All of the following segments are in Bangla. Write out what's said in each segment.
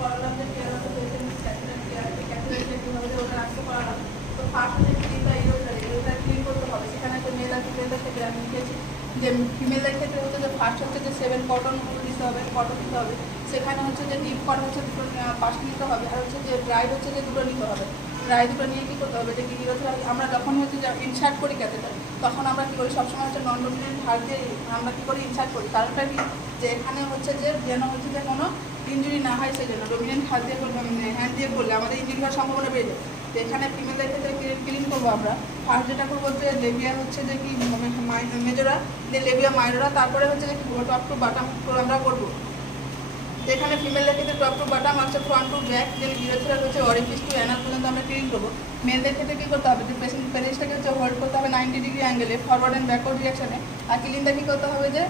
যে care of patient catheter care, catheter কীভাবে ওটা রাখতে পারা হবে। তো ফার্স্ট যে ক্লিনটা ইউরোটা ক্লিন করতে হবে। সেখানে একটা মেল আর ফিমেলদের ক্ষেত্রে আমি লিখেছি যে ফিমেলদের ক্ষেত্রে হচ্ছে যে ফার্স্ট হচ্ছে যে 7 কটনগুলো দিতে হবে, কটন দিতে হবে। সেখানে হচ্ছে যে ডিপ কটন হচ্ছে 5 নিতে হবে, আর হচ্ছে যে ড্রাই হচ্ছে যে 2 নিতে হবে। ড্রাই 2 নিয়ে কী করতে হবে যে আমরা যখন হচ্ছে যে ইনসার্ট করি ক্যাথেটার, তখন আমরা কী করি সবসময় হচ্ছে নন ডমিনেন্ট হাড় দিয়ে আমরা কী করি ইনসার্ট করি। কারণটা কি যে এখানে হচ্ছে যে যেন হচ্ছে যে কোনো ইঞ্জুরি না হয়, সেই জন্য ডমিনেন্ট হাত দিয়ে হ্যান্ড দিয়ে করলে আমাদের ইঞ্জুরি হওয়ার সম্ভাবনা বেড়ে যায়। তো এখানে ফিমেলদের ক্ষেত্রে ক্লিন করবো আমরা। ফার্স্ট যেটা করবো যে লেবিয়া হচ্ছে যে কি মেজোরা, দিয়ে লেবিয়া মাইনরা, তারপরে হচ্ছে যে কি টপ টু বাটাম আমরা করবো। যেখানে ফিমেলদের ক্ষেত্রে টপ টু বাটাম আছে, ফ্রন্ট টু ব্যাক, দেন ইউরোথেরাল হচ্ছে অরিফিস টু অ্যানাল পর্যন্ত আমরা ক্লিন করবো। মেলদের ক্ষেত্রে কী করতে হবে যে পেনিসটাকে হচ্ছে হোল্ড করতে হবে 90 ডিগ্রি অ্যাঙ্গেলে, ফরওয়ার্ড অ্যান্ড ব্যাকওয়ার্ড ডিরেকশনে। আর ক্লিনটা কী করতে হবে যে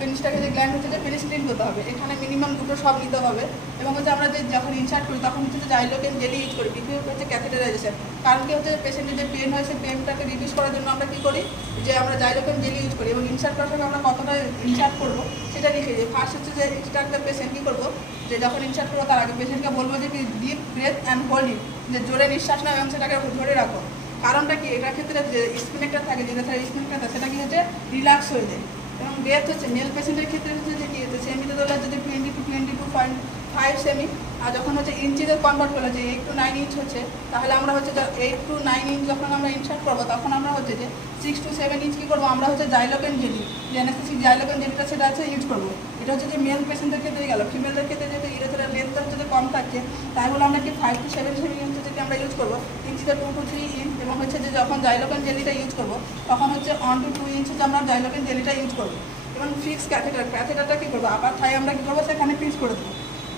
পেনিসটাকে যে গ্ল্যান্ড হচ্ছে যে পেনিস ক্লিন করতে হবে। এখানে মিনিমাম 2 সব নিতে হবে। এবং হচ্ছে আমরা যে যখন ইনসার্ট করি তখন হচ্ছে যে জাইলোকেন জেলি ইউজ করি, বিকজ হচ্ছে ক্যাথেটারাইজেশন। কারণ কি হচ্ছে পেশেন্টের যে পেন হয় সেই পেনটাকে রিডিউস করার জন্য আমরা কী করি যে আমরা জাইলোকেন জেলি ইউজ করি। এবং ইনসার্ট করার সময় আমরা কতটা ইনসার্ট করবো সেটা লিখে দিই। ফার্স্ট হচ্ছে যে এটা একটা পেশেন্ট কী করবো যে যখন ইনসার্ট করবো তার আগে পেশেন্টকে বলবো যে কি deep breadth and hold it, যে জোরে নিঃশ্বাস নাও এবং সেটাকে ধরে রাখো। কারণটা কি এটার ক্ষেত্রে যে স্পিনেকটা থাকে, যেটা স্পিনেকটা থাকে সেটা কি হচ্ছে রিল্যাক্স হয়ে যায়। এবং ব্রেথ হচ্ছে মেল পেশেন্টের ক্ষেত্রে হচ্ছে যে কি হচ্ছে সেমিতে তোলা যদি 20 to 22.5 সেমি, আর যখন হচ্ছে ইঞ্চিতে কনভার্ট করলে যে 8 to 9 ইঞ্চ হচ্ছে, তাহলে আমরা হচ্ছে 8 to 9 ইঞ্চ যখন আমরা ইনসার্ট করবো তখন আমরা হচ্ছে যে 6 to 7 ইঞ্চ কী করবো আমরা হচ্ছে জাইলোকেন জেলি, যে অ্যানেস্থেসিক জাইলোকেন জেলিটা সেটা হচ্ছে ইউজ করবো। এটা হচ্ছে যে মেল পেশেন্টের ক্ষেত্রে গেল। ফিমেলদের ক্ষেত্রে যেহেতু ইউরোথেরাল লেন্থটা হচ্ছে যে কম থাকছে, তাই বলে আমরা কি 5 to 7 সেমি হচ্ছে যেটা আমরা ইউজ করবো, ইঞ্চিতে 2 to 3 ইঞ্চ। এবং হচ্ছে যে যখন জাইলোকেন জেলিটা ইউজ করবো তখন হচ্ছে 1 to 2 ইঞ্চ হচ্ছে আমরা জাইলোকেন জেলিটা ইউজ করবো। এবং ফিক্স ক্যাথেটারটা কী করবো আবার থাই আমরা কী করবো সেখানে ফিক্স করে দেবো।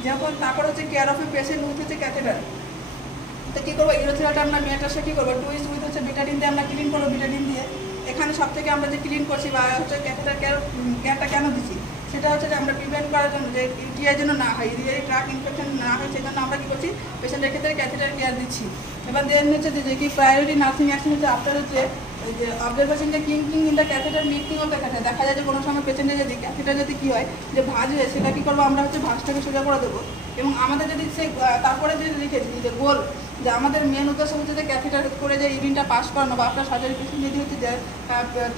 যখন তারপর হচ্ছে care of a patient with হচ্ছে ক্যাথেটার, তো কী করবো ইউরোথেরালটা আমরা মেয়েটার কী করবো টুইস্ট উইথ হচ্ছে বিটাডিন দিয়ে আমরা ক্লিন করবো। বিটাডিন দিয়ে এখানে সব থেকে আমরা যে ক্লিন করছি বা হচ্ছে ক্যাথেটার কেয়ারটা কেন দিচ্ছি সেটা হচ্ছে যে আমরা প্রিভেন্ট করার জন্য, যে ইউটিআই যেন না হয়, ইউরিনারি ট্র্যাক্ট ইনফেকশন না হয়, সেই জন্য আমরা কী করছি পেশেন্টের ক্ষেত্রে ক্যাথেটার কেয়ার দিচ্ছি। এবার দেন হচ্ছে যে কি প্রায়োরিটি নার্সিং অ্যাকশন হচ্ছে আপনার হচ্ছে যে অবজারভেশন যে king in the catheter mixing of the catheter. দেখা যায় যে কোনো সময় পেশেন্টের যদি ক্যাথেটার যদি কী হয় যে ভাঁজে, সেটা কী করবো আমরা হচ্ছে ভাঁজটাকে সোজা করে দেবো। এবং আমাদের যদি সেই তারপরে যদি লিখেছি যে গোল, যে আমাদের মেন উদ্দেশ্য হচ্ছে যে ক্যাথেটার করে যে ইউরিনটা পাস করানো, বা আপনার সার্জারি পেশেন্ট যদি হচ্ছে যে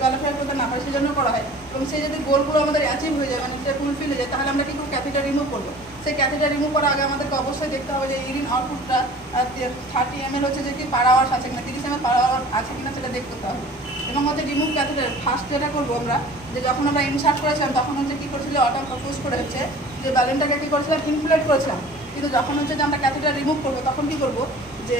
চলাফেরা করতে না পারে সেই জন্য করা হয়। এবং সেই যদি গোলগুলো আমাদের অ্যাচিভ হয়ে যায়, মানে সে ফুলফিল হয়ে যায়, তাহলে আমরা কী করবো ক্যাথেটার রিমুভ করবো। সেই ক্যাথেটার রিমুভ করার আগে আমাদেরকে অবশ্যই দেখতে হবে যে ইউরিন আউটপুটটা 30 ml হচ্ছে যে কি পার আওয়ার্স আছে কিনা, 30 ml পার আওয়ার আছে কিনা সেটা দেখতে হবে। এবং হচ্ছে রিমুভ ক্যাথেটার ফার্স্ট যেটা করবো আমরা, যে যখন আমরা ইনসার্ট করেছিলাম তখন হচ্ছে কী করেছিল অটাম প্রপোজ করে হচ্ছে যে ব্যালুনটাকে কী করেছিলাম ইনফ্লেট করেছিলাম। কিন্তু যখন হচ্ছে যে আমরা ক্যাথেটার রিমুভ করবো তখন কী করবো যে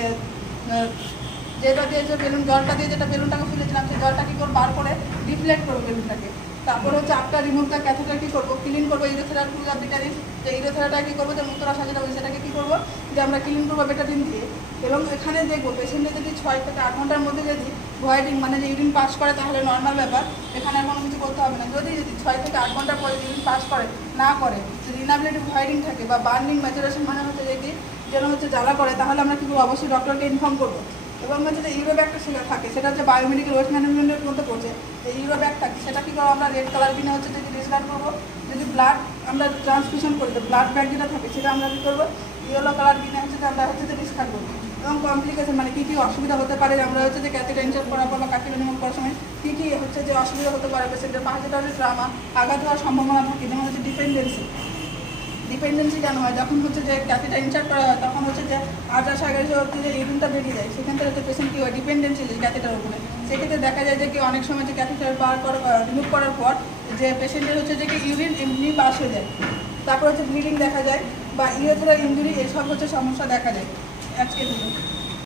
যেটা দিয়ে যে বেলুন জলটা দিয়ে যেটা বেলুনটাকে ফুলেছিলাম সেই জলটা কী করবো বার করে ডিফ্লেক্ট করবো বেলুনটাকে। তারপর হচ্ছে আফটার রিমুভ দ্য ক্যাথেটার কী করবো ক্লিন করবো ইউরোথেরাল টু দ্য বিটাডিন। যে ইউরোথেরালটা কী করবো যে মূত্ররাশা যেটা বলি সেটাকে কী করবো যে আমরা ক্লিন করবো বেটাডিন দিয়ে। এবং এখানে দেখবো পেশেন্টের যদি 6 থেকে 8 ঘন্টার মধ্যে যদি ভয়েডিং মানে যে ইউরিন পাস করে তাহলে নর্মাল ব্যাপার, এখানে আর কোনো কিছু করতে হবে না। যদি 6 থেকে 8 ঘন্টা পরে ইউরিন পাস করে না করে, যদি ইনঅ্যাবিলিটি ভয়েডিং থাকে বা বার্নিং ম্যাচুরেশন মানে হচ্ছে যে যেন হচ্ছে জ্বালা করে, তাহলে আমরা কী করবো অবশ্যই ডক্টরকে ইনফর্ম করবো। এবং হচ্ছে যে ইউরোব্যাগটা সেটা থাকে, সেটা হচ্ছে বায়োমেডিক্যাল ওয়েস্ট ম্যানেজমেন্টের মধ্যে পড়ছে। যে ইউরোব্যাগ থাকে সেটা কী করবো আমরা রেড কালার কিনে হচ্ছে যদি ডিসকার্ড করবো। যদি ব্লাড আমরা ট্রান্সফিউশন করি, ব্লাড ব্যাগ যেটা থাকে সেটা আমরা কী করবো ইয়েলো কালার কিনে হচ্ছে যে আমরা হচ্ছে যে ডিসকার্ড করবো। এবং কমপ্লিকেশন মানে কী কী অসুবিধা হতে পারে, আমরা হচ্ছে যে ক্যাথেটার ইনসার্ট করার পর বা ক্যাথেটার রিমুভ করার সময় কী কী হচ্ছে যে অসুবিধা হতে পারে পেশেন্টের, পাশে যেটা হচ্ছে ট্রামা আঘাত হওয়ার সম্ভাবনা থাকে। যেমন হচ্ছে ডিপেন্ডেন্সি কেন হয়, যখন হচ্ছে যে ক্যাথেটার ইনসার্ট করা হয় তখন হচ্ছে যে আল্ট্রাসাউন্ডে হচ্ছে যে ইউরিনটা বেরিয়ে যায়, সেখান থেকে হচ্ছে পেশেন্ট কী হয় ডিপেন্ডেন্সি ক্যাথেটার উপরে। সেক্ষেত্রে দেখা যায় যে কি অনেক সময় যে ক্যাথেটার রিমুভ করার পর যে পেশেন্টের হচ্ছে যে কি ইউরিন এমনি পাস হয়ে যায়, তারপর হচ্ছে ব্লিডিং দেখা যায় বা ইউরোথেরাল ইনজুরি, এসব হচ্ছে সমস্যা দেখা যায়। আজকে